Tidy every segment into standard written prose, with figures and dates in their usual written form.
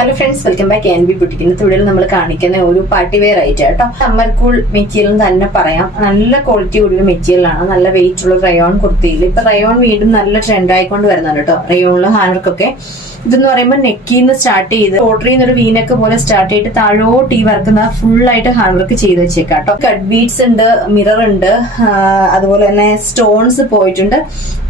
Hello friends, welcome back N B boutique. ഇന്നത്തെ വീഡിയോയിൽ നമ്മൾ കാണിക്കുന്ന ഒരു പാർട്ടി വെയർ ഐറ്റം കേട്ടോ. സമ്മർ കൂൾ മെറ്റീരിയൽ തന്നെ പറയാം. നല്ല ക്വാളിറ്റി കൂടിയ മെറ്റീരിയലാണ്. നല്ല വെയിറ്റ് ഉള്ള റയോൺ കുർത്തിയിൽ ഇപ്പൊ റയോൺ വീണ്ടും നല്ല ട്രെൻഡ് ആയിക്കൊണ്ട് വരുന്നുണ്ട് കേട്ടോ. റയോണില് ഹാൻഡ്വർക്കൊക്കെ ഇതെന്ന് പറയുമ്പോൾ നെക്കിന്ന് സ്റ്റാർട്ട് ചെയ്ത് ഓർഡറിൽ നിന്ന് ഒരു വീനക്ക് പോലെ സ്റ്റാർട്ട് ചെയ്തിട്ട് താഴോട്ട് ഈ വർക്ക് ഫുൾ ആയിട്ട് ഹാൻഡ് വർക്ക് ചെയ്ത് വെച്ചേക്കാം കേട്ടോ. കട്ട് ബീഡ്സ് ഉണ്ട്, മിറർ ഉണ്ട്, അതുപോലെ തന്നെ സ്റ്റോൺസ് പോയിട്ടുണ്ട്.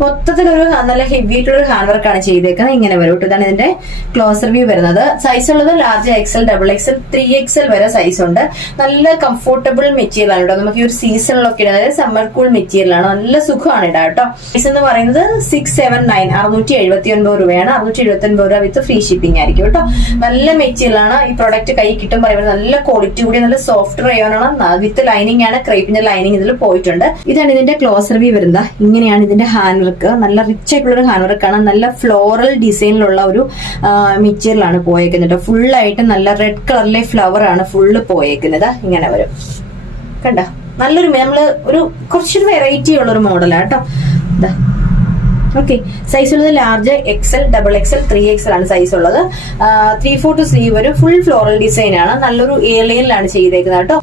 മൊത്തത്തിലൊരു നല്ല ഹെവി ആയിട്ടുള്ള ഹാൻഡ് വർക്കാണ് ചെയ്തേക്കുന്നത്. ഇങ്ങനെ വരും. ഇതാണ് ഇതിന്റെ ക്ലോസർ വ്യൂ വരുന്നത്. സൈസ് ഉള്ളത് large XL, double XL, 3XL വരെ സൈസ് ഉണ്ട്. നല്ല കംഫോർട്ടബിൾ മെറ്റീരിയൽ ആണ് കേട്ടോ. നമുക്ക് ഈ ഒരു സീസണിലൊക്കെ ഇടുന്നത് സമ്മർ കൂൾ മെറ്റീരിയൽ ആണ്. നല്ല സുഖമാണ് ഇടാം കേട്ടോ. സൈസ് എന്ന് പറയുന്നത് 679 679 രൂപയാണ്. 679 രൂപ വിത്ത് ഫ്രീ ഷിപ്പിംഗ് ആയിരിക്കും കേട്ടോ. നല്ല മെറ്റീരിയൽ ആണ്. ഈ പ്രൊഡക്റ്റ് കൈ കിട്ടും പറയുമ്പോൾ നല്ല ക്വാളിറ്റി കൂടി, നല്ല സോഫ്റ്റ് റയോൺ ആണ്. വിത്ത് ലൈനിങ് ആണ്. ക്രേപ്പിന്റെ ലൈനിങ് ഇതിൽ പോയിട്ടുണ്ട്. ഇതാണ് ഇതിന്റെ ക്ലോസർ വ്യൂ വരുന്നത്. ഇങ്ങനെയാണ് ഇതിന്റെ ഹാൻഡ് വർക്ക്. നല്ല റിച്ച് ആയിട്ടുള്ള ഒരു ഹാൻഡ് വർക്ക് ആണ്. നല്ല ഫ്ലോറൽ ഡിസൈനിലുള്ള ഒരു മെറ്റീരിയൽ ആണ് പോയേക്കുന്നത്. ഫുൾ ആയിട്ട് നല്ല റെഡ് കളറിലെ ഫ്ലവർ ആണ് ഫുള്ള് പോയേക്കുന്നത്. ഇങ്ങനെ വരും കണ്ട. നല്ലൊരു നമ്മള് ഒരു കുറച്ചൊരു വെറൈറ്റി ഉള്ള ഒരു മോഡലാണ് കേട്ടോ. ഓക്കെ, സൈസ് ഉള്ളത് large XL, double XL, 3XL ആണ് സൈസ് ഉള്ളത്. 3/4 സ്ലീവ് വരും. ഫുൾ ഫ്ലോറൽ ഡിസൈൻ ആണ്. നല്ലൊരു ഏലിയനിലാണ് ചെയ്തേക്കുന്നത് കേട്ടോ.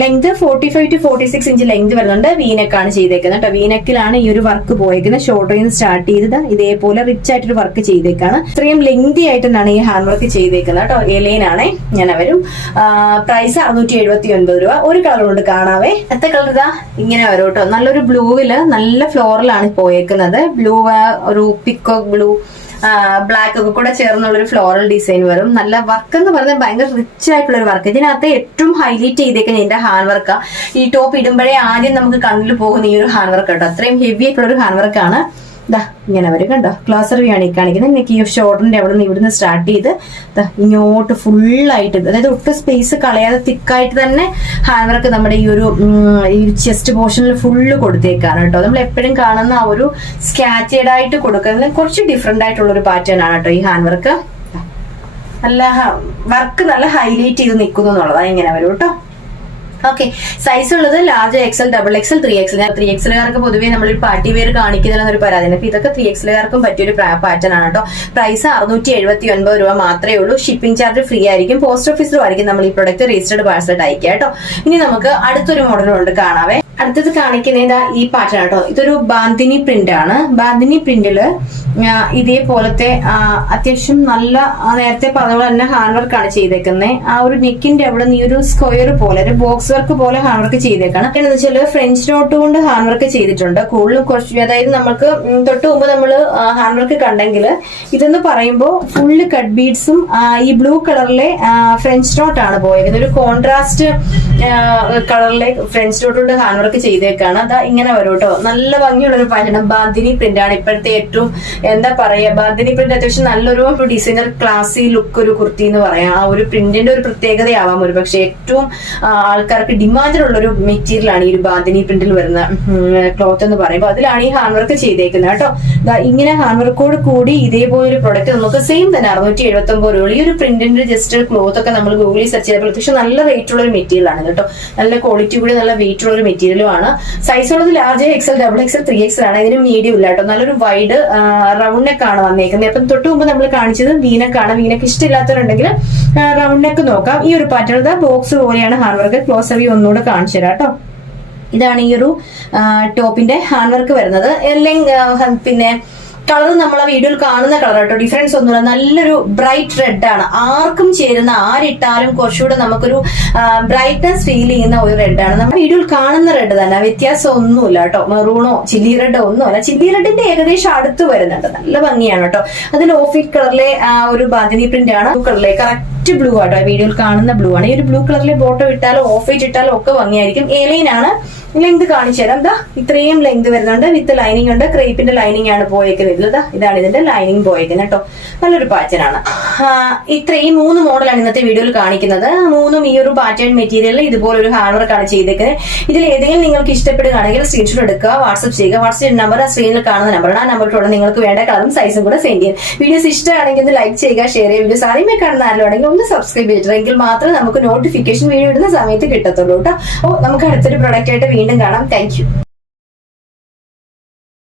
ലെങ്ത് 45 to 46 ഇഞ്ച് ലെങ്ത് വരുന്നുണ്ട്. വീനെക്കാണ് ചെയ്തേക്കുന്നത് കേട്ടോ. വീനെക്കിലാണ് ഈ ഒരു വർക്ക് പോയേക്കുന്നത്. ഷോൾഡറിൽ നിന്ന് സ്റ്റാർട്ട് ചെയ്തത് ഇതേപോലെ റിച്ച് ആയിട്ടൊരു വർക്ക് ചെയ്തേക്കാണ്. ഇത്രയും ലെങ്തി ആയിട്ടാണ് ഈ ഹാൻഡ് വർക്ക് ചെയ്തേക്കുന്നത് കേട്ടോ. എലൈനാണ് ഇങ്ങനെ വരും. പ്രൈസ് 679 രൂപ. ഒരു കളർ കൊണ്ട് കാണാവേ. അടുത്ത കളർ ഇതാ ഇങ്ങനെ വരും കേട്ടോ. നല്ലൊരു ബ്ലൂവില് നല്ല ഫ്ലോറലാണ് പോയേക്കുന്നത്. ബ്ലൂ, ഒരു പിക്കോക്ക് ബ്ലൂ, ബ്ലാക്ക് ഒക്കെ കൂടെ ചേർന്നുള്ള ഒരു ഫ്ലോറൽ ഡിസൈൻ വരും. നല്ല വർക്ക് എന്ന് പറയുന്നത് ഭയങ്കര റിച്ച് ആയിട്ടുള്ള ഒരു വർക്ക്. ഇതിനകത്ത് ഏറ്റവും ഹൈലൈറ്റ് ചെയ്തേക്കുന്ന ഇതിന്റെ ഹാൻഡ് വർക്കാ. ഈ ടോപ്പ് ഇടുമ്പോഴേ ആദ്യം നമുക്ക് കണ്ണിൽ പോകുന്ന ഈ ഒരു ഹാൻഡ് വർക്ക് കേട്ടോ. അത്രയും ഹെവി ആയിട്ടുള്ള ഒരു ഹാൻഡ് വർക്കാണ്. ദാ ഇങ്ങനെ വരും കണ്ടോ. ക്ലോസർ വ്യൂ ആണ് ഈ കാണിക്കുന്നത്. എനിക്ക് ഈ ഷോൾഡറിന്റെ അവിടെ നിന്ന് ഇവിടുന്ന് സ്റ്റാർട്ട് ചെയ്ത് ഇങ്ങോട്ട് ഫുള്ളായിട്ട്, അതായത് ഒട്ടും സ്പേസ് കളയാതെ തിക്കായിട്ട് തന്നെ ഹാൻഡ് വർക്ക് നമ്മുടെ ഈ ഒരു ചെസ്റ്റ് പോർഷനിൽ ഫുള്ള് കൊടുത്തേക്കാണ് കേട്ടോ. നമ്മൾ എപ്പോഴും കാണുന്ന ആ ഒരു സ്കാറ്റേഡ് ആയിട്ട് കൊടുക്കുന്നത് കുറച്ച് ഡിഫറെന്റ് ആയിട്ടുള്ള ഒരു പാറ്റേൺ ആണ് കേട്ടോ ഈ ഹാൻഡ് വർക്ക്. നല്ല വർക്ക് നല്ല ഹൈലൈറ്റ് ചെയ്ത് നിൽക്കുന്നു എന്നുള്ളതാണ്. ഇങ്ങനെ വരും കേട്ടോ. ഓക്കെ, സൈസ് ഉള്ളത് large XL, double XL, 3XL. 3XLകാർക്ക് പൊതുവേ നമ്മൾ പാർട്ടി വെയർ കാണിക്കുന്നില്ലെന്നൊരു പരാതിയാണ്. അപ്പൊ ഇതൊക്കെ 3XLകാർക്കും പറ്റിയൊരു പാറ്റേൺ ആണ് കേട്ടോ. പ്രൈസ് 679 രൂപ മാത്രമേ ഉള്ളൂ. ഷിപ്പിംഗ് ചാർജ് ഫ്രീ ആയിരിക്കും. പോസ്റ്റ് ഓഫീസിലും ആയിരിക്കും നമ്മൾ ഈ പ്രൊഡക്റ്റ് രജിസ്റ്റർഡ് പാഴ്സലായിട്ട് അയക്കുക കേട്ടോ. ഇനി നമുക്ക് അടുത്തൊരു മോഡൽ കൊണ്ട് കാണാവേ. അടുത്തത് കാണിക്കുന്നത് ഈ പാറ്റേൺ കേട്ടോ. ഇതൊരു ബാന്തിനി പ്രിന്റ് ആണ്. ബാന്തിനി പ്രിന്റില് ഇതേപോലത്തെ അത്യാവശ്യം നല്ല നേരത്തെ പറഞ്ഞ പോലെ തന്നെ ഹാൻഡ് വർക്കാണ് ചെയ്തേക്കുന്നത്. ആ ഒരു നെക്കിന്റെ അവിടെ നിന്ന് ഈ ഒരു സ്ക്വയർ പോലെ, ഒരു ബോക്സ് വർക്ക് പോലെ ഹാൻഡ് വർക്ക് ചെയ്തേക്കാണ്. എന്ന് വെച്ചാൽ ഫ്രഞ്ച് നോട്ട് കൊണ്ട് ഹാൻഡ് വർക്ക് ചെയ്തിട്ടുണ്ട്. കൂടുതലും കുറച്ച്, അതായത് നമുക്ക് തൊട്ട് മുമ്പ് നമ്മള് ഹാൻഡ് വർക്ക് കണ്ടെങ്കിൽ ഇതെന്ന് പറയുമ്പോൾ ഫുള്ള് കട്ട് ബീഡ്സും ഈ ബ്ലൂ കളറിലെ ഫ്രഞ്ച് നോട്ട് ആണ് പോയേക്കുന്നത്. ഒരു കോൺട്രാസ്റ്റ് കളറിലെ ഫ്രഞ്ച് നോട്ട് കൊണ്ട് ഹാൻഡ് വർക്ക് ചെയ്തേക്കാണ്. അതാ ഇങ്ങനെ വരും കേട്ടോ. നല്ല ഭംഗിയുള്ള ഒരു പാറ്റേൺ. ബാന്തിനി പ്രിന്റ് ആണ് ഇപ്പോഴത്തെ ഏറ്റവും എന്താ പറയാ, ബാന്തിനി പ്രിന്റ് അത്യാവശ്യം നല്ലൊരു ഡിസൈനർ ക്ലാസി ലുക്ക് ഒരു കുർത്തി എന്ന് പറയാം. ആ ഒരു പ്രിന്റിന്റെ ഒരു പ്രത്യേകതയാവാം ഒരു പക്ഷെ. ഏറ്റവും ആൾക്കാർക്ക് ഡിമാൻഡിലുള്ള ഒരു മെറ്റീരിയൽ ആണ് ഈ ഒരു ബാന്തിനി പ്രിന്റിൽ വരുന്ന ക്ലോത്ത് എന്ന് പറയുമ്പോൾ. അതിലാണ് ഈ ഹാൻഡ് വർക്ക് ചെയ്തേക്കുന്നത് കേട്ടോ. ഇങ്ങനെ ഹാൻഡ് വർക്കോട് കൂടി ഇതേപോലെ ഒരു പ്രൊഡക്റ്റ് നമുക്ക് സെയിം തന്നെ 679 രൂപ. ഈ ഒരു പ്രിന്റിന്റെ ജസ്റ്റ് ക്ലോത്ത് ഒക്കെ നമ്മൾ ഗൂഗിളിൽ സെർച്ച് ചെയ്തപ്പോൾ അത്യാവശ്യം നല്ല റേറ്റ് ഉള്ള ഒരു മെറ്റീരിയൽ ആണ് കേട്ടോ. നല്ല ക്വാളിറ്റി കൂടി നല്ല വെയിറ്റ് ഉള്ള ഒരു മെറ്റീരിയലും ആണ്. സൈസ് ഉള്ളത് large XL, double XL, 3XL ആണ്. ഇതിന് മീഡിയം ഇല്ല കേട്ടോ. നല്ലൊരു വൈഡ് റൗണ്ട് നെക്ക് ആണ് വന്നേക്കുന്നത്. അപ്പം തൊട്ട് മുമ്പ് നമ്മൾ കാണിച്ചത് വീനക്കാണ്. വീനക്ക് ഇഷ്ടമില്ലാത്തവരുണ്ടെങ്കിൽ റൗണ്ട് നെക്ക് നോക്കാം. ഈ ഒരു പാറ്റേൺ ബോക്സ് പോലെയാണ് ഹാൻഡ് വർക്ക്. ക്ലോസർ വ്യൂ ഒന്നുകൂടെ കാണിച്ചു തരാം കേട്ടോ. ഇതാണ് ഈ ഒരു ടോപ്പിന്റെ ഹാൻഡ് വർക്ക് വരുന്നത്. പിന്നെ കളർ നമ്മൾ ആ വീഡിയോയിൽ കാണുന്ന കളർ കേട്ടോ. ഡിഫറൻസ് ഒന്നുമില്ല. നല്ലൊരു ബ്രൈറ്റ് റെഡ് ആണ്. ആർക്കും ചേരുന്ന, ആരിട്ടാലും കുറച്ചുകൂടെ നമുക്കൊരു ബ്രൈറ്റ്നസ് ഫീൽ ചെയ്യുന്ന ഒരു റെഡ് ആണ്. നമ്മൾ വീഡിയോയിൽ കാണുന്ന റെഡ് തന്നെ, വ്യത്യാസം ഒന്നുമില്ല കേട്ടോ. മെറൂണോ ചില്ലി റെഡോ ഒന്നുമല്ല. ചില്ലി റെഡിന്റെ ഏകദേശം അടുത്ത് വരുന്നുണ്ട്. നല്ല ഭംഗിയാണ് കേട്ടോ. അതിൽ ഓഫ് കളറിലെ ഒരു ബാന്തിനി പ്രിന്റ് ആണ്. ബ്ലൂ കളറിലെ കറക്റ്റ് ബ്ലൂ ആട്ടോ. വീഡിയോയിൽ കാണുന്ന ബ്ലൂ ആണ്. ഈ ഒരു ബ്ലൂ കളറിലെ ബോട്ടോ ഇട്ടാലോ ഓഫ് വൈറ്റ് ഇട്ടാലോ ഒക്കെ ഭംഗിയായിരിക്കും. ഏലൈൻ ആണ്. ലെങ്ത് കാണിച്ചു തരാം. ദാ ഇത്രയും ലെങ്ത് വരുന്നുണ്ട്. വിത്ത് ലൈനിങ് ഉണ്ട്. ക്രേപ്പിന്റെ ലൈനിങ് ആണ് പോയേക്കുന്നത്. ഇതാണ് ഇതിന്റെ ലൈനിങ് പോയേക്കുന്നത് കേട്ടോ. നല്ലൊരു പാറ്റേൺ ആണ്. ഇത്രയും 3 മോഡലാണ് ഇന്നത്തെ വീഡിയോയിൽ കാണിക്കുന്നത്. 3ഉം ഈ ഒരു പാറ്റേൺ മെറ്റീരിയലിൽ ഇതുപോലെ ഒരു ഹാൻഡ് വർക്ക് ആണ് ചെയ്തേക്കുന്നത്. ഇതിൽ ഏതെങ്കിലും നിങ്ങൾക്ക് ഇഷ്ടപ്പെടുകയാണെങ്കിൽ സ്ക്രീൻഷോട്ട് എടുക്കുക, വാട്സ്ആപ്പ് ചെയ്യുക. വാട്സ്ആപ്പ് നമ്പർ സ്ക്രീനിൽ കാണുന്ന നമ്പറാണ്. ആ നമ്പറിലൂടെ നിങ്ങൾക്ക് വേണ്ട കളറും സൈസും കൂടെ സെൻഡ് ചെയ്യാം. വീഡിയോസ് ഇഷ്ടമാണെങ്കിൽ ഒന്ന് ലൈക്ക് ചെയ്യുക, ഷെയർ ചെയ്യുക. വീഡിയോസ് ആദ്യമേ കാണുന്ന ആരെങ്കിലും ഒന്ന് സബ്സ്ക്രൈബ് ചെയ്തിട്ടെങ്കിൽ മാത്രമേ നമുക്ക് നോട്ടിഫിക്കേഷൻ വീഡിയോ ഇടുന്ന സമയത്ത് കിട്ടത്തുള്ളൂ കേട്ടോ. അപ്പോൾ നമുക്ക് അടുത്തൊരു പ്രൊഡക്റ്റ് ആയിട്ട് വീണ്ടും കാണാം. Thank you.